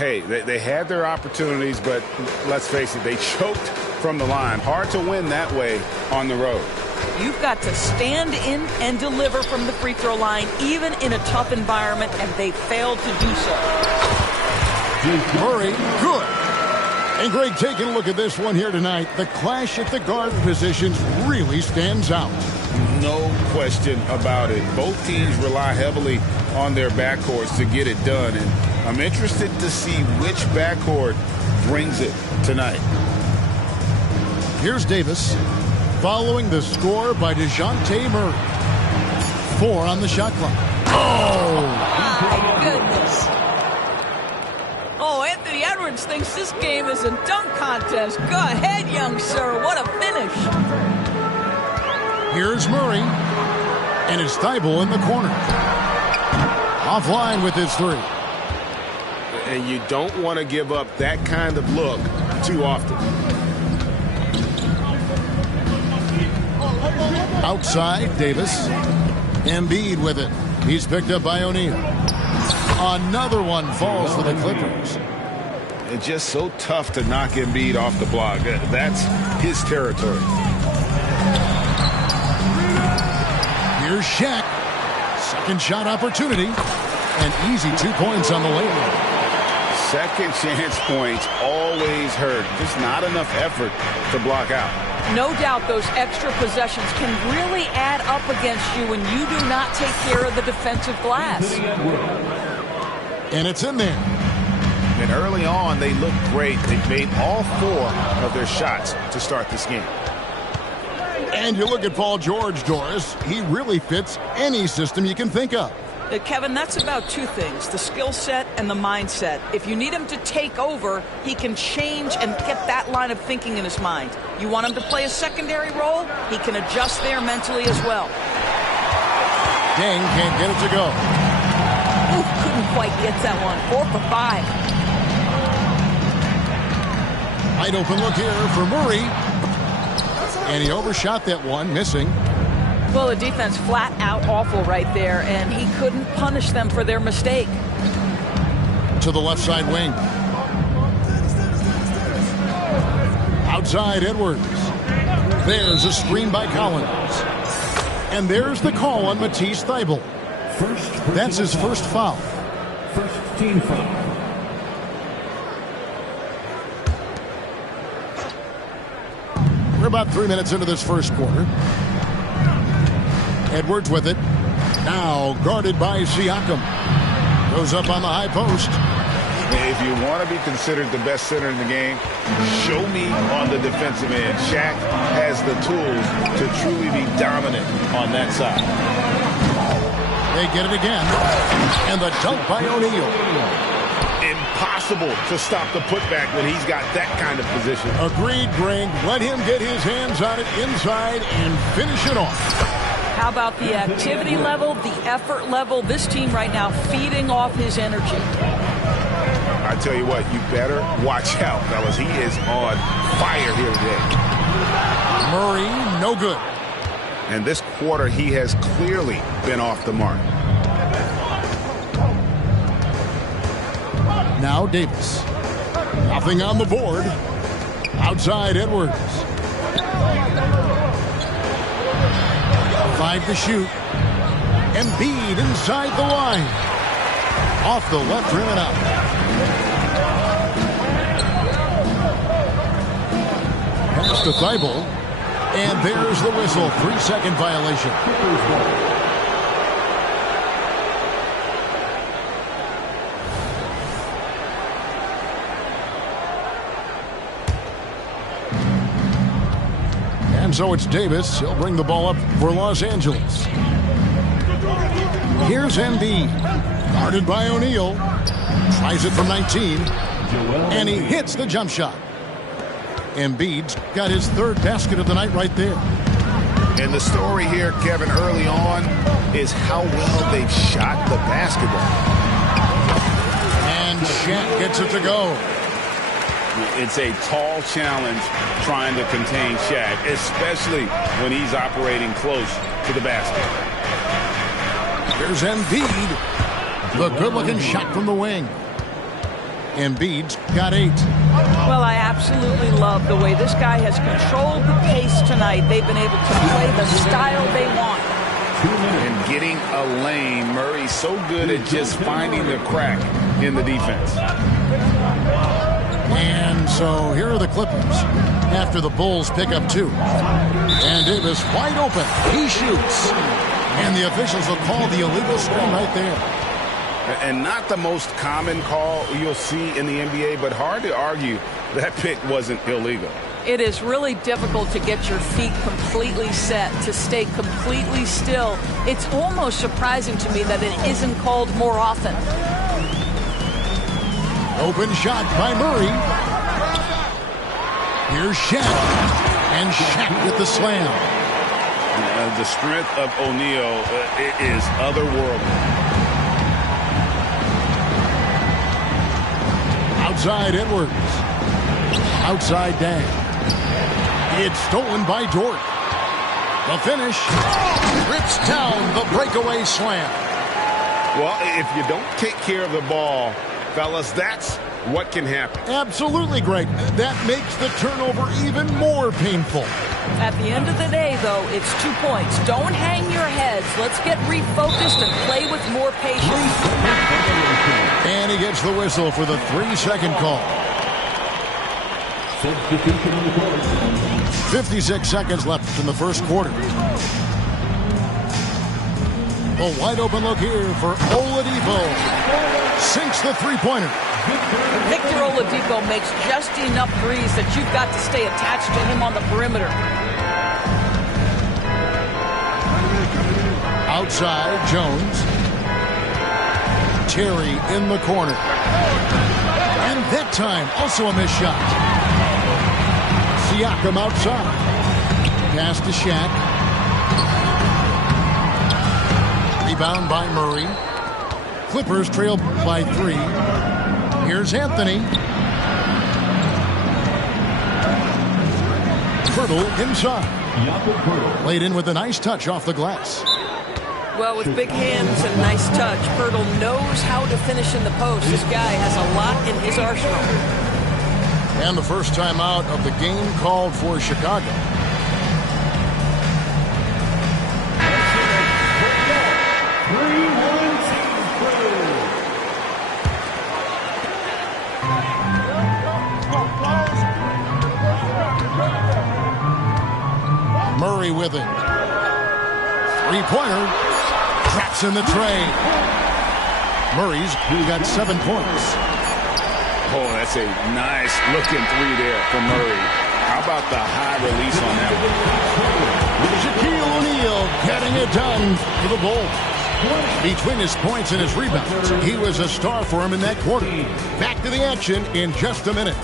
Hey, they had their opportunities, but let's face it, they choked from the line. Hard to win that way on the road. You've got to stand in and deliver from the free throw line, even in a tough environment, and they failed to do so. Murray, good. And Greg, taking a look at this one here tonight, the clash at the guard positions really stands out. No question about it. Both teams rely heavily on their backcourts to get it done, and I'm interested to see which backcourt brings it tonight. Here's Davis, following the score by DeJounte Murray. 4 on the shot clock. Oh! My goodness. Oh, Anthony Edwards thinks this game is a dunk contest. Go ahead, young sir. What a finish. Here's Murray. And it's Thibault in the corner. Offline with his 3. And you don't want to give up that kind of look too often. Outside, Davis. Embiid with it. He's picked up by O'Neal. Another one falls for the Clippers. It's just so tough to knock Embiid off the block. That's his territory. Here's Shaq. Second shot opportunity. An easy 2 points on the layup. Second chance points always hurt. Just not enough effort to block out. No doubt those extra possessions can really add up against you when you do not take care of the defensive glass. And it's in there. And early on, they looked great. They made all 4 of their shots to start this game. And you look at Paul George, Doris. He really fits any system you can think of. Kevin, that's about 2 things, the skill set and the mindset. If you need him to take over, he can change and get that line of thinking in his mind. You want him to play a secondary role, he can adjust there mentally as well. Deng can't get it to go. Ooh, couldn't quite get that one. 4 for 5. Wide open look here for Murray. And he overshot that one, missing. Well, the defense flat out awful right there, and he couldn't punish them for their mistake. To the left side wing. Outside Edwards. There's a screen by Collins. And there's the call on Matisse Thybulle. That's his first foul. First team foul. We're about 3 minutes into this first quarter. Edwards with it. Now guarded by Siakam. Goes up on the high post. If you want to be considered the best center in the game, show me on the defensive end. Shaq has the tools to truly be dominant on that side. They get it again. And the dunk by O'Neal. Impossible to stop the putback when he's got that kind of position. Agreed, Greg. Let him get his hands on it inside and finish it off. How about the activity level, the effort level? This team right now feeding off his energy. I tell you what, you better watch out, fellas. He is on fire here today. Murray, no good. And this quarter, he has clearly been off the mark. Now Davis. Nothing on the board. Outside Edwards. 5 to shoot. Embiid inside the line. Off the left rim and out. Pass to Thybulle. And there's the whistle. 3-second violation. And so it's Davis. He'll bring the ball up for Los Angeles. Here's Embiid. Guarded by O'Neal. Tries it from 19. And he hits the jump shot. Embiid's got his 3rd basket of the night right there. And the story here, Kevin, early on is how well they've shot the basketball. And Shaq gets it to go. It's a tall challenge trying to contain Shaq, especially when he's operating close to the basket. Here's Embiid. The good-looking shot from the wing. Embiid's got 8. Well, I absolutely love the way this guy has controlled the pace tonight. They've been able to play the style they want. And getting a lane. Murray's so good at just finding the crack in the defense. And so here are the Clippers after the Bulls pick up 2. And Davis wide open. He shoots. And the officials will call the illegal screen right there. And not the most common call you'll see in the NBA, but hard to argue that pick wasn't illegal. It is really difficult to get your feet completely set, to stay completely still. It's almost surprising to me that it isn't called more often. Open shot by Murray. Here's Shaq. And Shaq with the slam. The strength of O'Neal is otherworldly. Outside Edwards. Outside Dan. It's stolen by Dort. The finish. Rips down the breakaway slam. Well, if you don't take care of the ball, fellas, that's what can happen. Absolutely, Greg. That makes the turnover even more painful. At the end of the day, though, it's 2 points. Don't hang your heads. Let's get refocused and play with more patience. And he gets the whistle for the 3-second call. 56 seconds left in the first quarter. A wide open look here for Oladipo. Sinks the three-pointer. Victor Oladipo makes just enough threes that you've got to stay attached to him on the perimeter. Outside, Jones. Terry in the corner. And that time, also a missed shot. Siakam outside. Pass to Shaq. Rebound by Murray. Clippers trail by 3. Here's Anthony. Pirtle inside. Laid in with a nice touch off the glass. Well, with big hands and nice touch, Pirtle knows how to finish in the post. This guy has a lot in his arsenal. And the first time out of the game called for Chicago. Murray with it. Three-pointer. Traps in the tray. Murray's got 7 points. Oh, that's a nice looking three there for Murray. How about the high release on that one? Shaquille O'Neal getting it done for the Bulls. Between his points and his rebounds, he was a star for him in that quarter. Back to the action in just a minute.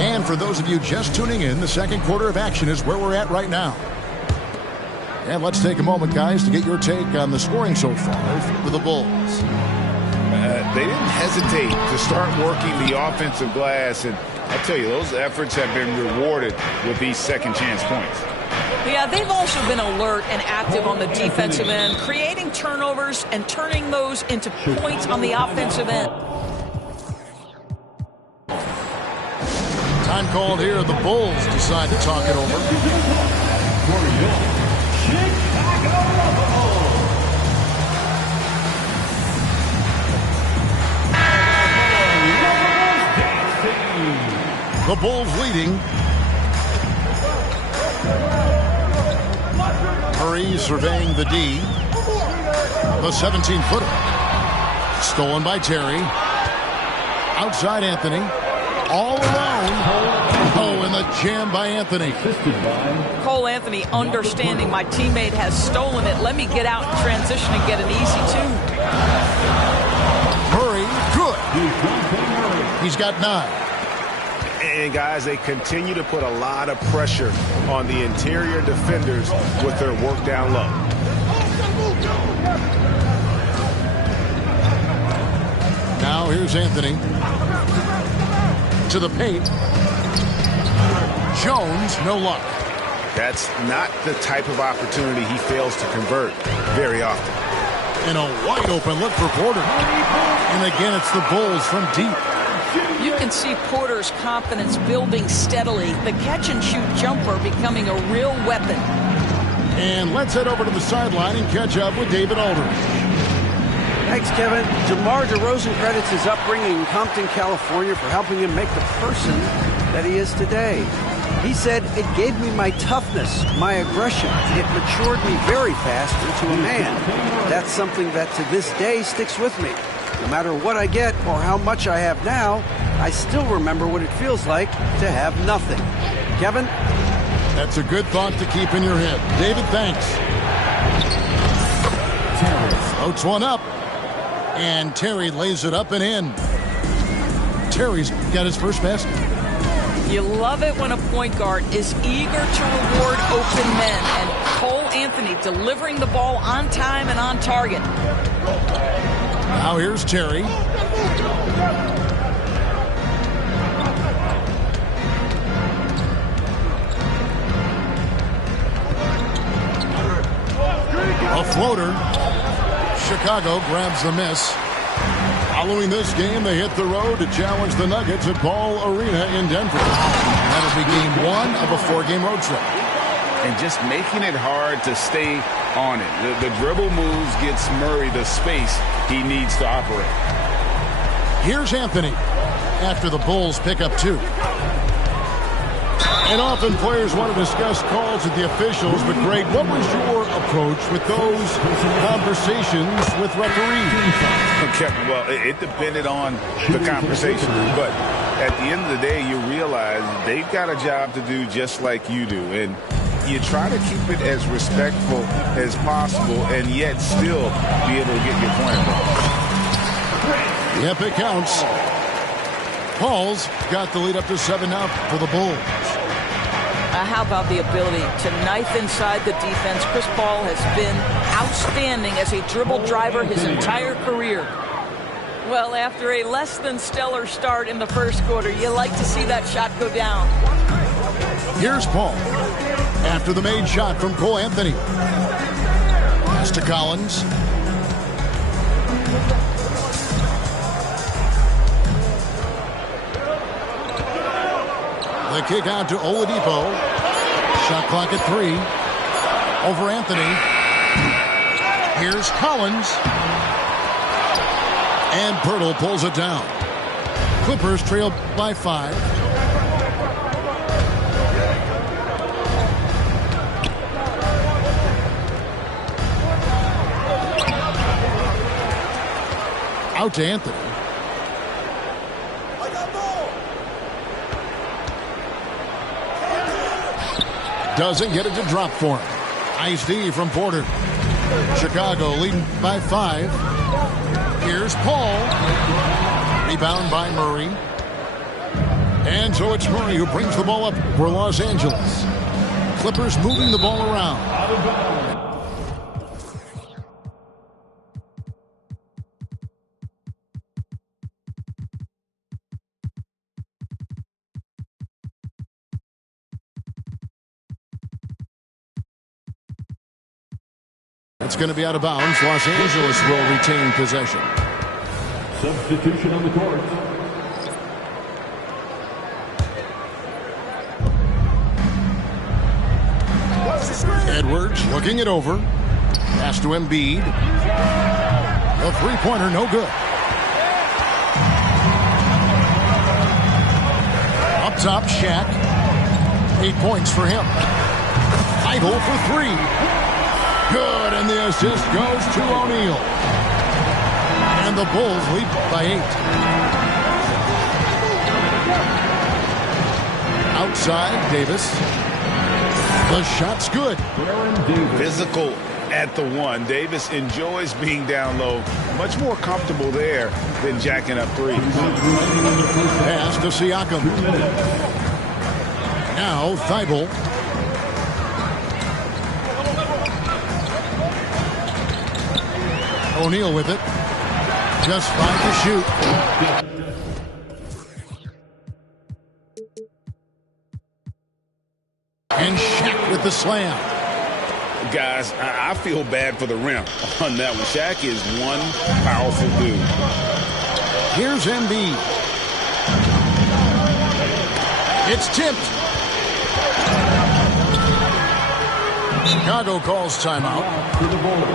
And for those of you just tuning in, the second quarter of action is where we're at right now. And let's take a moment, guys, to get your take on the scoring so far for the Bulls. They didn't hesitate to start working the offensive glass, and I tell you, those efforts have been rewarded with these second chance points. Yeah, they've also been alert and active on the defensive end, creating turnovers and turning those into points on the offensive end. Time called here. The Bulls decide to talk it over. The Bulls leading. Murray surveying the D. The 17-footer. Stolen by Terry. Outside Anthony. All alone. Oh, and the jam by Anthony. Cole Anthony understanding my teammate has stolen it. Let me get out in transition and get an easy 2. Murray, good. He's got 9. And, guys, they continue to put a lot of pressure on the interior defenders with their work down low. Now here's Anthony. To the paint. Jones, no luck. That's not the type of opportunity he fails to convert very often. And a wide open look for Porter. And again, it's the Bulls from deep. You can see Porter's confidence building steadily. The catch-and-shoot jumper becoming a real weapon. And let's head over to the sideline and catch up with David Aldridge. Thanks, Kevin. DeMar DeRozan credits his upbringing in Compton, California for helping him make the person that he is today. He said, "It gave me my toughness, my aggression. It matured me very fast into a man. That's something that to this day sticks with me. No matter what I get or how much I have now, I still remember what it feels like to have nothing." Kevin? That's a good thought to keep in your head. David, thanks. Floats one up. And Terry lays it up and in. Terry's got his first basket. You love it when a point guard is eager to reward open men, and Cole Anthony delivering the ball on time and on target. Now here's Terry. A floater. Chicago grabs the miss. Following this game, they hit the road to challenge the Nuggets at Ball Arena in Denver. That'll be game one of a 4-game road trip. And just making it hard to stay on it. The dribble moves gets Murray the space he needs to operate. Here's Anthony after the Bulls pick up 2. And often players want to discuss calls with the officials, but Greg, what was your approach with those conversations with referees? Okay, well, it depended on the conversation, but at the end of the day, you realize they've got a job to do just like you do, and you try to keep it as respectful as possible and yet still be able to get your point across. Yep, it counts. Paul's got the lead up to 7 now for the Bulls. How about the ability to knife inside the defense? Chris Paul has been outstanding as a dribble driver his entire career. Well, after a less than stellar start in the first quarter, you like to see that shot go down. Here's Paul after the made shot from Cole Anthony. Pass to Collins. The kick out to Oladipo. Shot clock at 3. Over Anthony. Here's Collins. And Pirtle pulls it down. Clippers trail by 5. Out to Anthony. Doesn't get it to drop for him. Nice D from Porter. Chicago leading by 5. Here's Paul. Rebound by Murray. And so it's Murray who brings the ball up for Los Angeles. Clippers moving the ball around. It's going to be out of bounds. Los Angeles will retain possession. Substitution on the court. Edwards looking it over. Pass to Embiid. A three-pointer, no good. Up top, Shaq. 8 points for him. Idle for 3. Good, and the assist goes to O'Neal. And the Bulls lead by 8. Outside, Davis. The shot's good. Physical at the 1. Davis enjoys being down low. Much more comfortable there than jacking up 3s. Pass to Siakam. Now, Thibault. O'Neal with it. Just 5 to shoot. And Shaq with the slam. Guys, I feel bad for the rim on that one. Shaq is one powerful dude. Here's Embiid. It's tipped. Chicago calls timeout. To the board.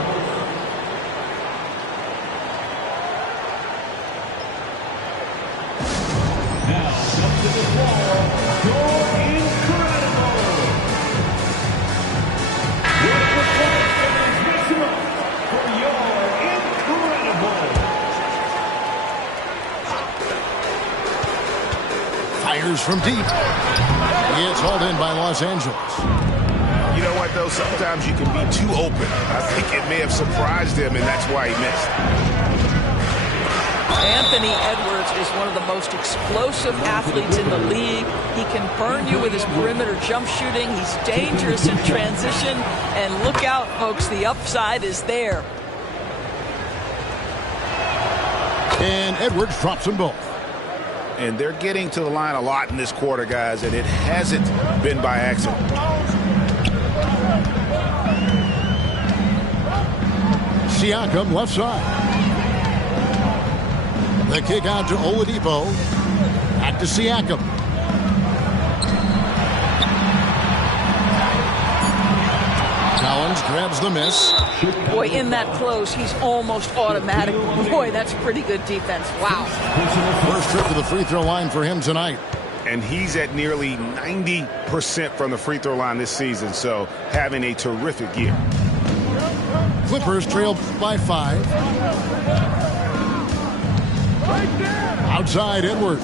Now, up to the floor. You're incredible. Your performance maximum for your incredible. Fires from deep. It's hauled in by Los Angeles. You know what, though? Sometimes you can be too open. I think it may have surprised him, and that's why he missed. Anthony Edwards is one of the most explosive athletes in the league. He can burn you with his perimeter jump shooting. He's dangerous in transition. And look out, folks, the upside is there. And Edwards drops them both. And they're getting to the line a lot in this quarter, guys, and it hasn't been by accident. Siakam left side. The kick out to Oladipo. Back to Siakam. Collins grabs the miss. Boy, in that close, he's almost automatic. Boy, that's pretty good defense. Wow. First trip to the free throw line for him tonight. And he's at nearly 90% from the free throw line this season, so having a terrific year. Clippers trail by 5. Outside Edwards.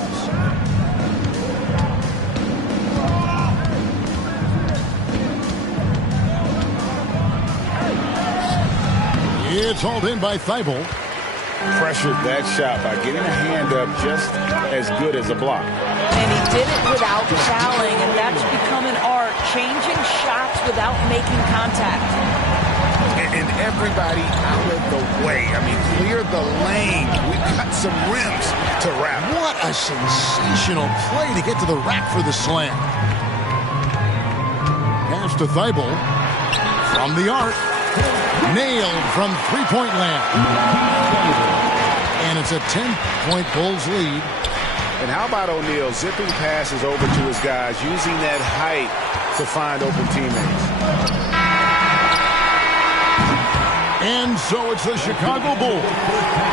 It's hauled in by Thibault. Pressured that shot by getting a hand up just as good as a block. And he did it without fouling, and that's become an art, changing shots without making contact. And everybody out of the way. I mean, clear the lane. We've got some rims to wrap. What a sensational play to get to the rack for the slam. Pass to Thibault. From the arc. Nailed from three-point land. And it's a 10-point Bulls lead. And how about O'Neal zipping passes over to his guys, using that height to find open teammates. And so it's the Chicago Bulls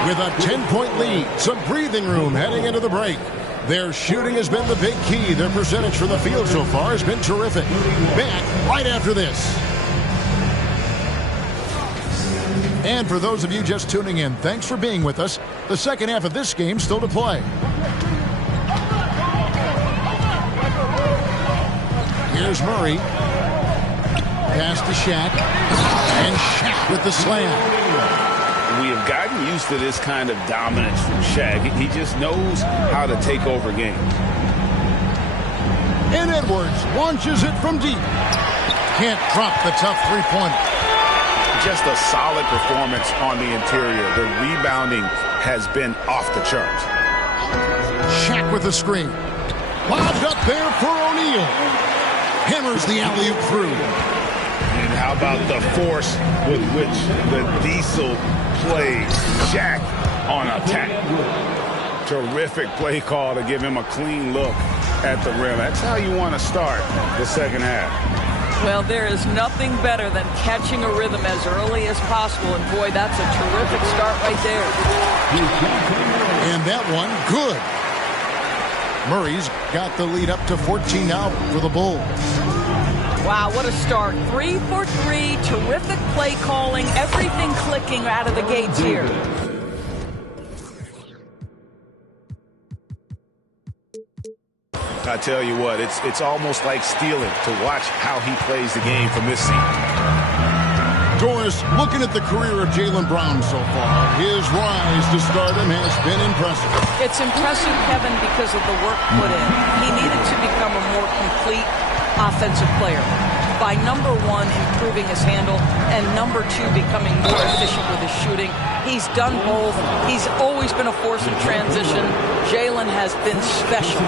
with a 10-point lead. Some breathing room heading into the break. Their shooting has been the big key. Their percentage from the field so far has been terrific. Back right after this. And for those of you just tuning in, thanks for being with us. The second half of this game still to play. Here's Murray. Pass to Shaq. And Shaq with the slam. We have gotten used to this kind of dominance from Shaq. He just knows how to take over games. And Edwards launches it from deep. Can't drop the tough three-pointer. Just a solid performance on the interior. The rebounding has been off the charts. Shaq with the screen. Lobbed up there for O'Neal. Hammers the alley-oop through. And how about the force with which the Diesel plays? Shaq on attack. Terrific play call to give him a clean look at the rim. That's how you want to start the second half. Well, there is nothing better than catching a rhythm as early as possible. And, boy, that's a terrific start right there. And that one, good. Murray's got the lead up to 14 now for the Bulls. Wow, what a start. 3 for 3, terrific play calling, everything clicking out of the gates here. I tell you what, it's almost like stealing to watch how he plays the game from this seat. Doris, looking at the career of Jaylen Brown so far, his rise to stardom has been impressive. It's impressive, Kevin, because of the work put in. He needed to become a more complete offensive player. By number 1, improving his handle, and number 2, becoming more efficient with his shooting. He's done both. He's always been a force in transition. Jaylen has been special.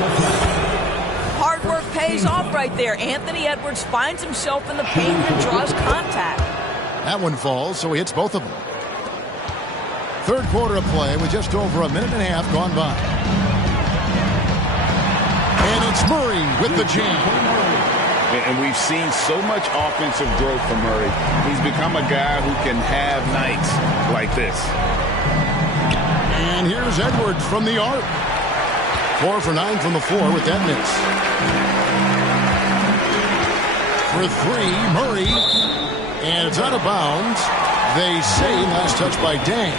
Hard work pays off right there. Anthony Edwards finds himself in the paint and draws contact. That one falls, so he hits both of them. Third quarter of play with just over a minute and a half gone by. And it's Murray with the jam. And we've seen so much offensive growth from Murray. He's become a guy who can have nights like this. And here's Edwards from the arc. 4 for 9 from the floor with that miss. For 3, Murray. And it's out of bounds. They say last touch by Dang.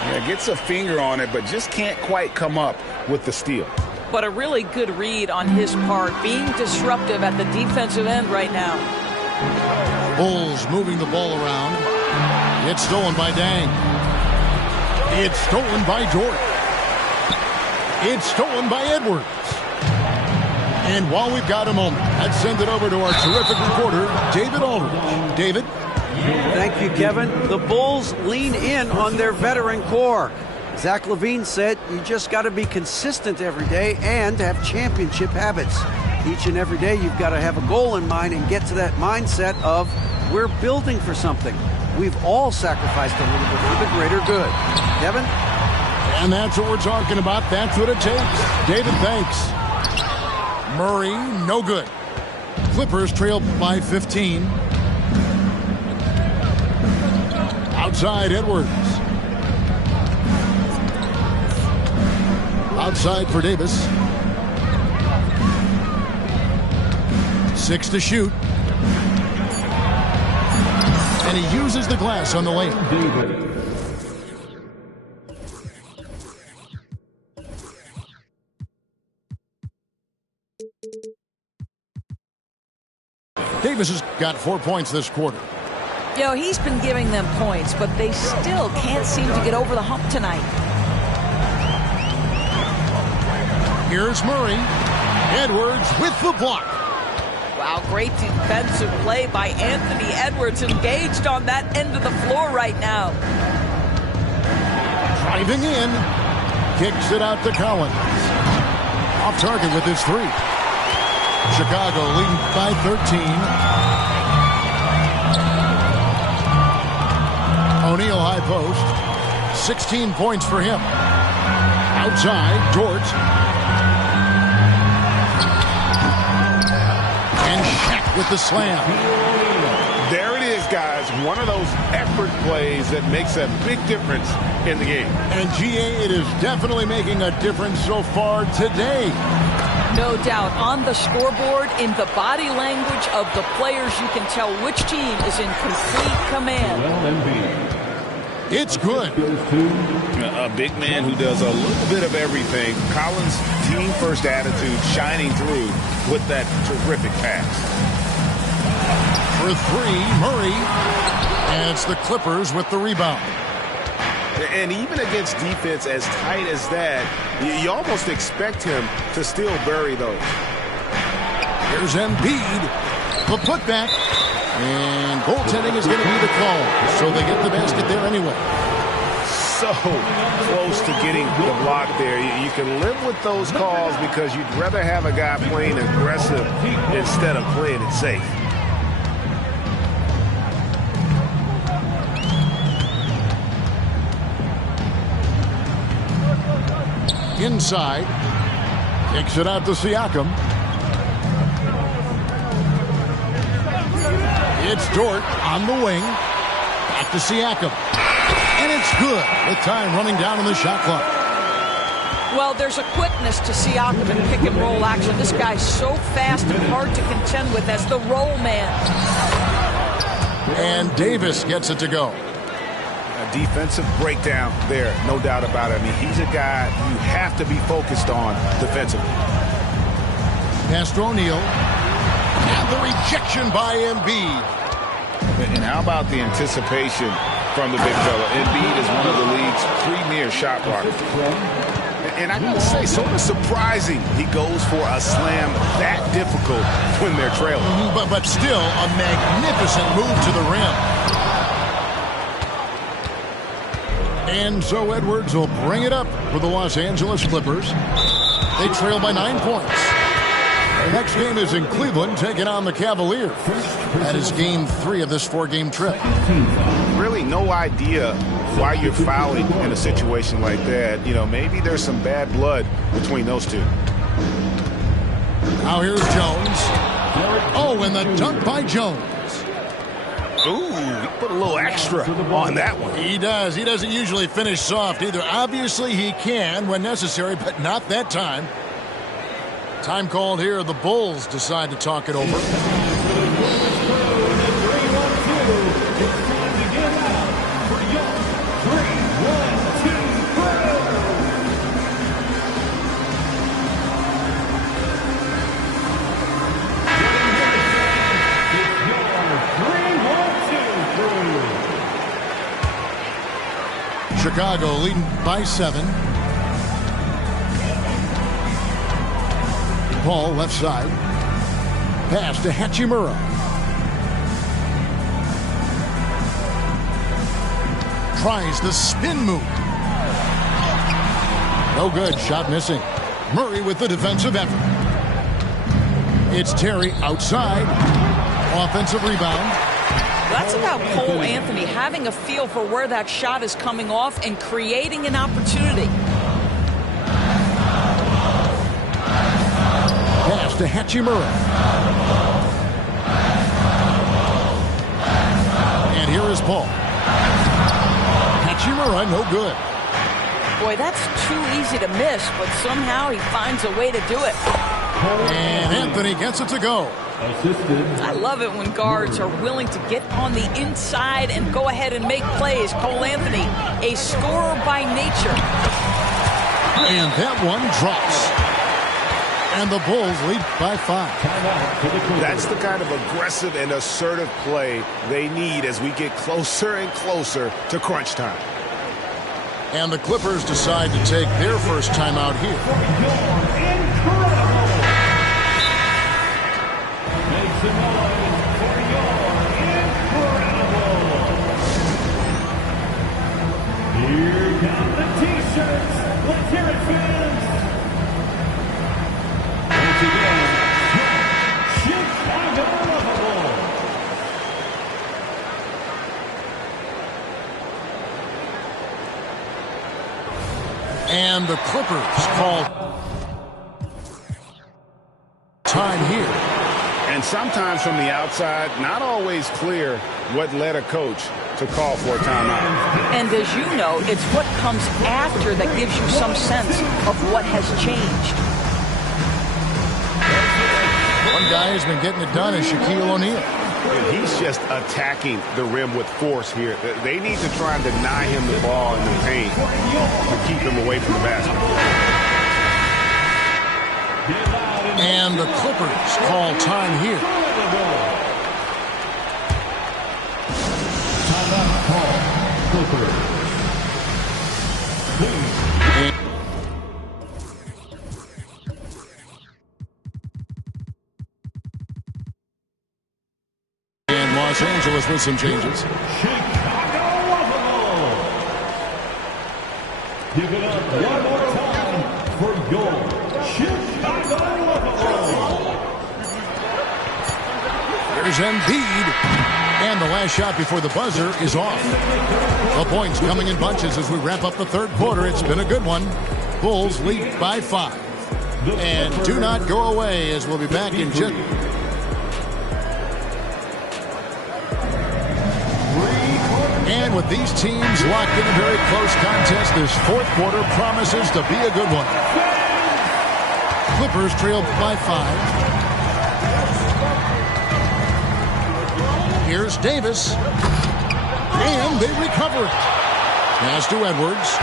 Yeah, gets a finger on it, but just can't quite come up with the steal. But a really good read on his part, being disruptive at the defensive end right now. Bulls moving the ball around. It's stolen by Dang. It's stolen by Dort. It's stolen by Edwards. And while we've got a moment, let's send it over to our terrific reporter, David Aldridge. David? Thank you, Kevin. The Bulls lean in on their veteran core. Zach LaVine said you just got to be consistent every day and have championship habits. Each and every day you've got to have a goal in mind and get to that mindset of we're building for something. We've all sacrificed a little bit for the greater good. Kevin? And that's what we're talking about. That's what it takes. David, thanks. Murray, no good. Clippers trail by 15. Outside Edwards. Outside for Davis. 6 to shoot. And he uses the glass on the lane. Davis has got 4 points this quarter. You know, he's been giving them points, but they still can't seem to get over the hump tonight. Here's Murray. Edwards with the block. Wow, great defensive play by Anthony Edwards, engaged on that end of the floor right now. Driving in. Kicks it out to Collins. Off target with his 3. Chicago leading by 13. O'Neal high post. 16 points for him. Outside, Dort. And Shaq with the slam. There it is, guys. One of those effort plays that makes a big difference in the game. And GA, it is definitely making a difference so far today. No doubt. On the scoreboard, in the body language of the players, you can tell which team is in complete command. It's good. A big man who does a little bit of everything. Collins' team-first attitude shining through with that terrific pass. For 3, Murray. And it's the Clippers with the rebound. And even against defense as tight as that, you almost expect him to still bury those. Here's Embiid. The putback. And goaltending is going to be the call. So they get the basket there anyway. So close to getting the block there. You can live with those calls because you'd rather have a guy playing aggressive instead of playing it safe. Inside. Kicks it out to Siakam. It's Dort on the wing. Back to Siakam. And it's good with time running down on the shot clock. Well, there's a quickness to Siakam in pick and roll action. This guy's so fast and hard to contend with as the roll man. And Davis gets it to go. A defensive breakdown there, no doubt about it. I mean, he's a guy you have to be focused on defensively. Pass to O'Neal. And the rejection by Embiid. And how about the anticipation from the big fella? Embiid is one of the league's premier shot blockers. And I gotta say, sort of surprising he goes for a slam that difficult when they're trailing. But still a magnificent move to the rim. And so Edwards will bring it up for the Los Angeles Clippers. They trail by 9 points. The next game is in Cleveland, taking on the Cavaliers. That is game 3 of this 4-game trip. Really no idea why you're fouling in a situation like that. You know, maybe there's some bad blood between those two. Now here's Jones. Oh, and the dunk by Jones. Ooh, he put a little extra on that one. He does. He doesn't usually finish soft either. Obviously, he can when necessary, but not that time. Time called here. The Bulls decide to talk it over. Chicago leading by 7. Paul left side. Pass to Hachimura. Tries the spin move. No good. Shot missing. Murray with the defensive effort. It's Terry outside. Offensive rebound. That's about Cole Anthony having a feel for where that shot is coming off and creating an opportunity. Pass to Hachimura. And here is Paul. Hachimura, no good. Boy, that's too easy to miss, but somehow he finds a way to do it. And Anthony gets it to go. I love it when guards are willing to get on the inside and go ahead and make plays. Cole Anthony, a scorer by nature. And that one drops. And the Bulls lead by 5. That's the kind of aggressive and assertive play they need as we get closer and closer to crunch time. And the Clippers decide to take their first timeout here. Here come the T-shirts. Let's hear it, fans. Once again, Chicago Lovable. And the Clippers call time here. And sometimes from the outside, not always clear what led a coach to call for a timeout. And as you know, it's what comes after that gives you some sense of what has changed. One guy has been getting it done is Shaquille O'Neal. And he's just attacking the rim with force here. They need to try and deny him the ball in the paint to keep him away from the basket. And the Clippers call time here. Timeout call. Clippers. And Los Angeles with some changes. Chicago Lovable. Give it up one more time for your Chicago Lovable. There's Embiid. And the last shot before the buzzer is off. The points coming in bunches as we wrap up the third quarter. It's been a good one. Bulls lead by 5. And do not go away as we'll be back in just... And with these teams locked in a very close contest, this fourth quarter promises to be a good one. Clippers trail by 5. Here's Davis. And they recover it. Pass to Edwards.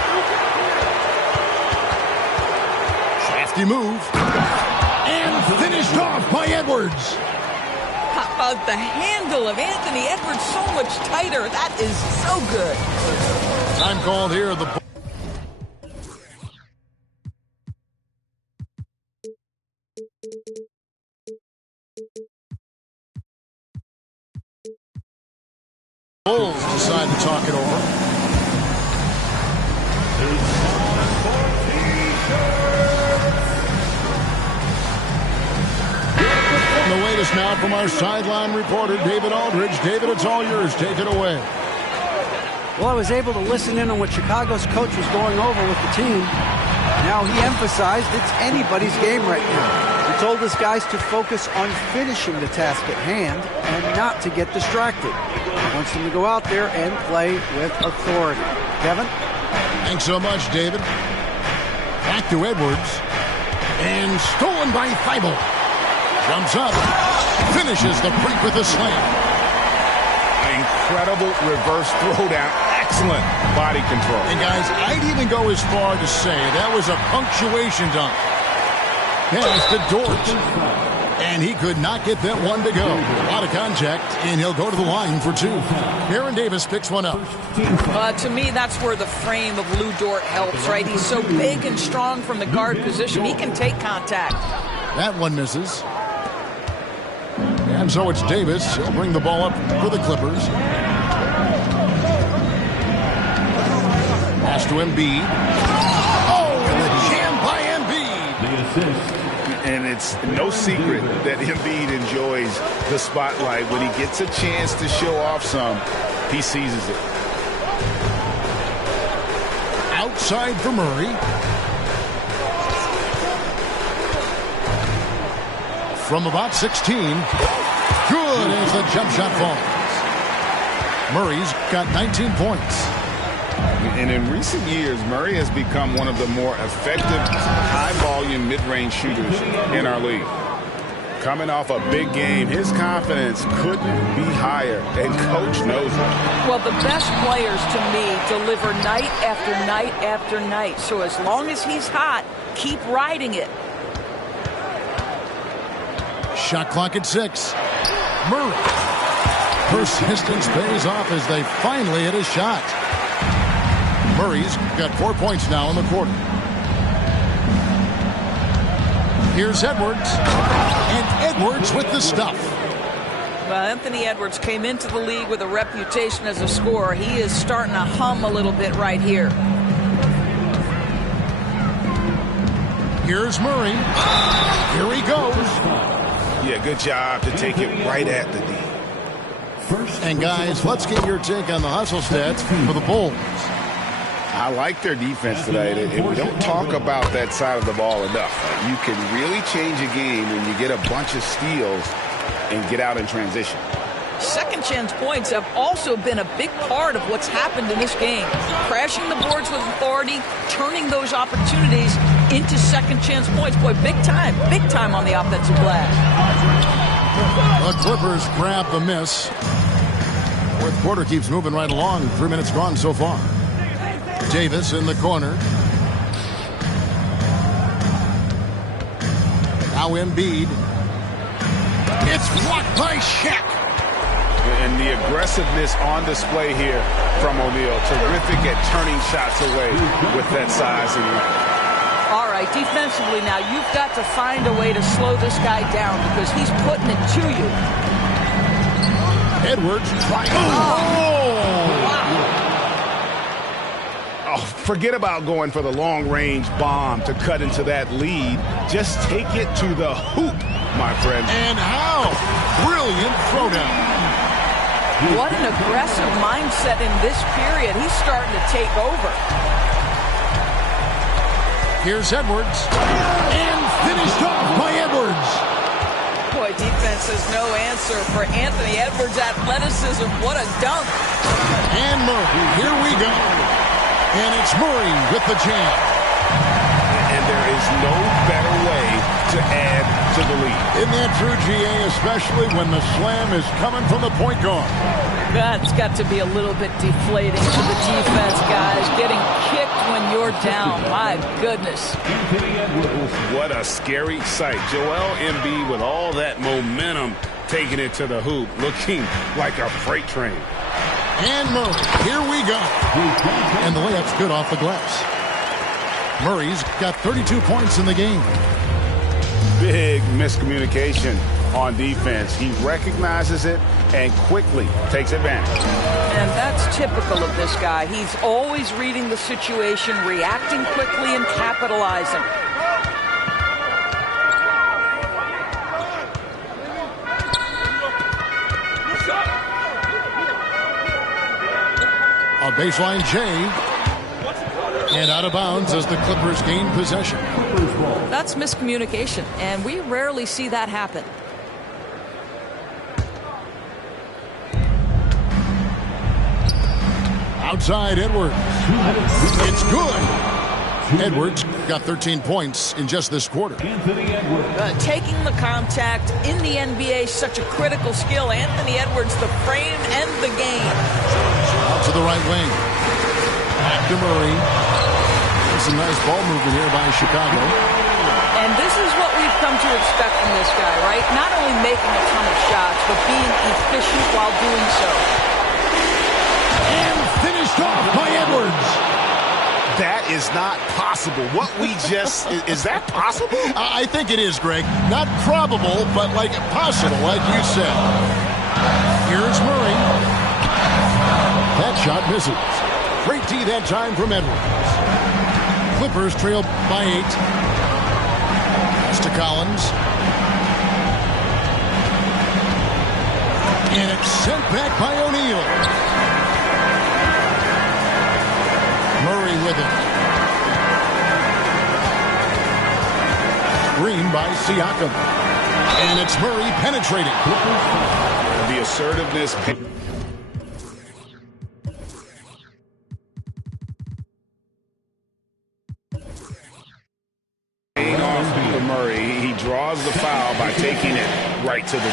Crafty move. And finished off by Edwards. How about the handle of Anthony Edwards so much tighter? That is so good. Time called here. The Bulls decide to talk it over. now from our sideline reporter, David Aldridge. David, it's all yours. Take it away. Well, I was able to listen in on what Chicago's coach was going over with the team. Now he emphasized it's anybody's game right now. He told his guys to focus on finishing the task at hand and not to get distracted. He wants them to go out there and play with authority. Kevin? Thanks so much, David. Back to Edwards. And stolen by Thibault. Jumps up. Finishes the break with a slam. Incredible reverse throwdown. Excellent body control. And guys, I'd even go as far to say that was a punctuation dunk. Pass to Dort. And he could not get that one to go. A lot of contact, and he'll go to the line for two. Aaron Davis picks one up. To me, that's where the frame of Lou Dort helps, right? He's so big and strong from the guard position. He can take contact. That one misses. And so it's Davis. He'll bring the ball up for the Clippers. Pass to Embiid. Oh, and the jam by Embiid. The assist. And it's no secret that Embiid enjoys the spotlight. When he gets a chance to show off some, he seizes it. Outside for Murray. From about 16. Good as the jump shot falls. Murray's got 19 points. And in recent years, Murray has become one of the more effective high-volume mid-range shooters in our league. Coming off a big game, his confidence couldn't be higher, and Coach knows it. Well, the best players, to me, deliver night after night after night. So as long as he's hot, keep riding it. Shot clock at 6. Murray. Persistence pays off as they finally hit a shot. Murray's got 4 points now in the quarter. Here's Edwards. And Edwards with the stuff. Well, Anthony Edwards came into the league with a reputation as a scorer. He is starting to hum a little bit right here. Here's Murray. Here he goes. Yeah, good job to take it right at the D. And guys, let's get your take on the hustle stats for the Bulls. I like their defense tonight, and we don't talk about that side of the ball enough. You can really change a game when you get a bunch of steals and get out in transition. Second chance points have also been a big part of what's happened in this game. Crashing the boards with authority, turning those opportunities into second chance points. Boy, big time on the offensive glass. The Clippers grab the miss. Fourth quarter keeps moving right along. 3 minutes gone so far. Davis in the corner. Now Embiid. It's blocked by SHAQ. And the aggressiveness on display here from O'Neal. Terrific at turning shots away with that size and length. All right, defensively now, you've got to find a way to slow this guy down because he's putting it to you. Edwards trying. Oh, forget about going for the long-range bomb to cut into that lead. Just take it to the hoop, my friend. And how? Brilliant throwdown. What an aggressive mindset in this period. He's starting to take over. Here's Edwards. And finished off by Edwards. Boy, defense has no answer for Anthony Edwards' athleticism. What a dunk. And Murray, here we go. And it's Murray with the jam. And there is no better way to add to the lead. Isn't that true, GA, especially when the slam is coming from the point guard? That's got to be a little bit deflating to the defense, guys. Getting kicked when you're down. My goodness. What a scary sight. Joel Embiid with all that momentum taking it to the hoop, looking like a freight train. And Murray, here we go. And the layup's good off the glass. Murray's got 32 points in the game. Big miscommunication on defense. He recognizes it and quickly takes advantage. And that's typical of this guy. He's always reading the situation, reacting quickly, and capitalizing. Baseline J. And out of bounds as the Clippers gain possession. That's miscommunication, and we rarely see that happen. Outside Edwards. It's good. Edwards got 13 points in just this quarter. Taking the contact in the NBA is such a critical skill. Anthony Edwards, the frame and the game. Out to the right wing. Back to Murray. Some nice ball movement here by Chicago. And this is what we've come to expect from this guy, right? Not only making a ton of shots, but being efficient while doing so. And finished off by Edwards. That is not possible. What we just, is that possible? I think it is, Greg. Not probable, but like possible, like you said. Here's Murray. That shot misses. Great D that time from Edwards. Clippers trail by 8. Pass to Collins. And it's sent back by O'Neal. Murray with it. Green by Siakam. And it's Murray penetrating. The assertiveness. Paying off for Murray. He draws the foul by taking it right to the D.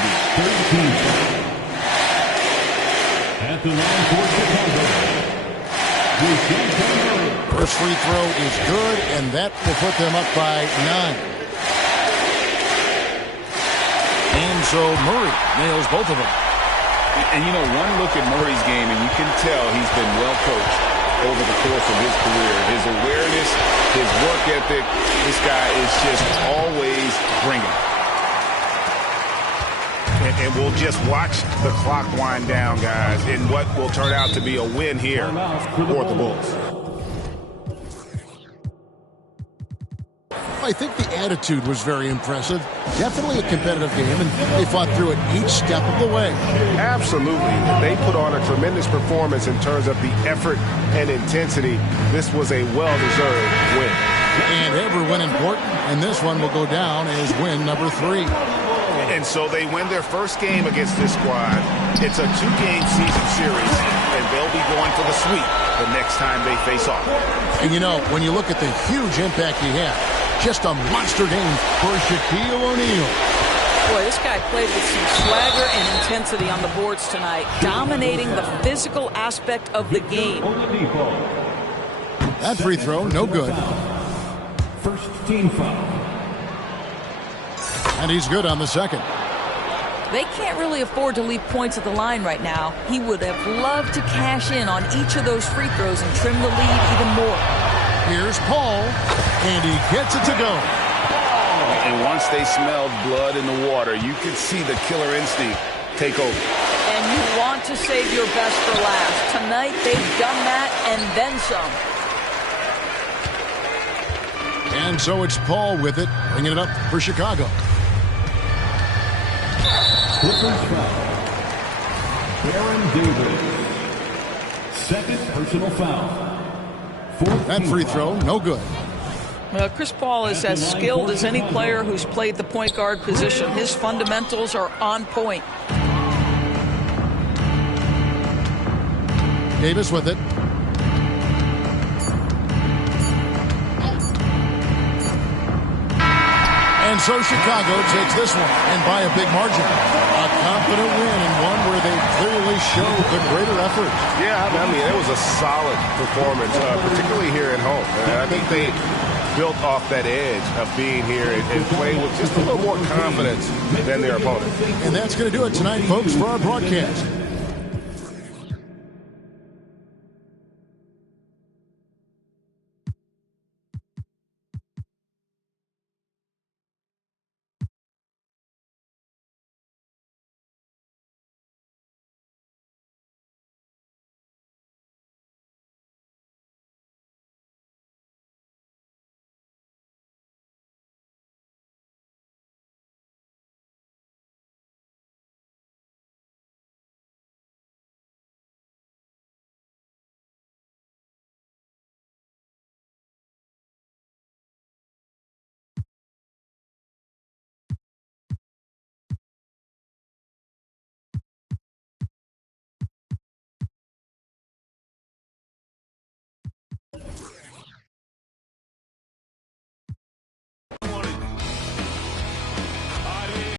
At the line for Chicago. First free throw is good, and that will put them up by 9. And so Murray nails both of them. And, you know, one look at Murray's game, and you can tell he's been well coached over the course of his career. His awareness, his work ethic, this guy is just always bringing. And we'll just watch the clock wind down, guys, in what will turn out to be a win here for the Bulls. I think the attitude was very impressive. Definitely a competitive game, and they fought through it each step of the way. Absolutely. They put on a tremendous performance in terms of the effort and intensity. This was a well-deserved win. And every win important, and this one will go down as win number 3. And so they win their first game against this squad. It's a 2-game season series, and they'll be going for the sweep the next time they face off. And you know, when you look at the huge impact he had, just a monster game for Shaquille O'Neal. Boy, this guy played with some swagger and intensity on the boards tonight, dominating the physical aspect of the game. That free throw, no good. First team foul. And he's good on the second. They can't really afford to leave points at the line right now. He would have loved to cash in on each of those free throws and trim the lead even more. Here's Paul, and he gets it to go. And once they smelled blood in the water, you could see the killer instinct take over. And you want to save your best for last. Tonight, they've done that and then some. And so it's Paul with it, bringing it up for Chicago. Clippers foul. Baron Davis. Second personal foul. That free throw, no good. Chris Paul is as skilled as any player who's played the point guard position. His fundamentals are on point. Davis with it. And so Chicago takes this one, and by a big margin. A confident win, and one where they clearly showed the greater effort. Yeah, I mean, it was a solid performance, particularly here at home. And I think they built off that edge of being here and playing with just a little more confidence than their opponent. And that's going to do it tonight, folks, for our broadcast.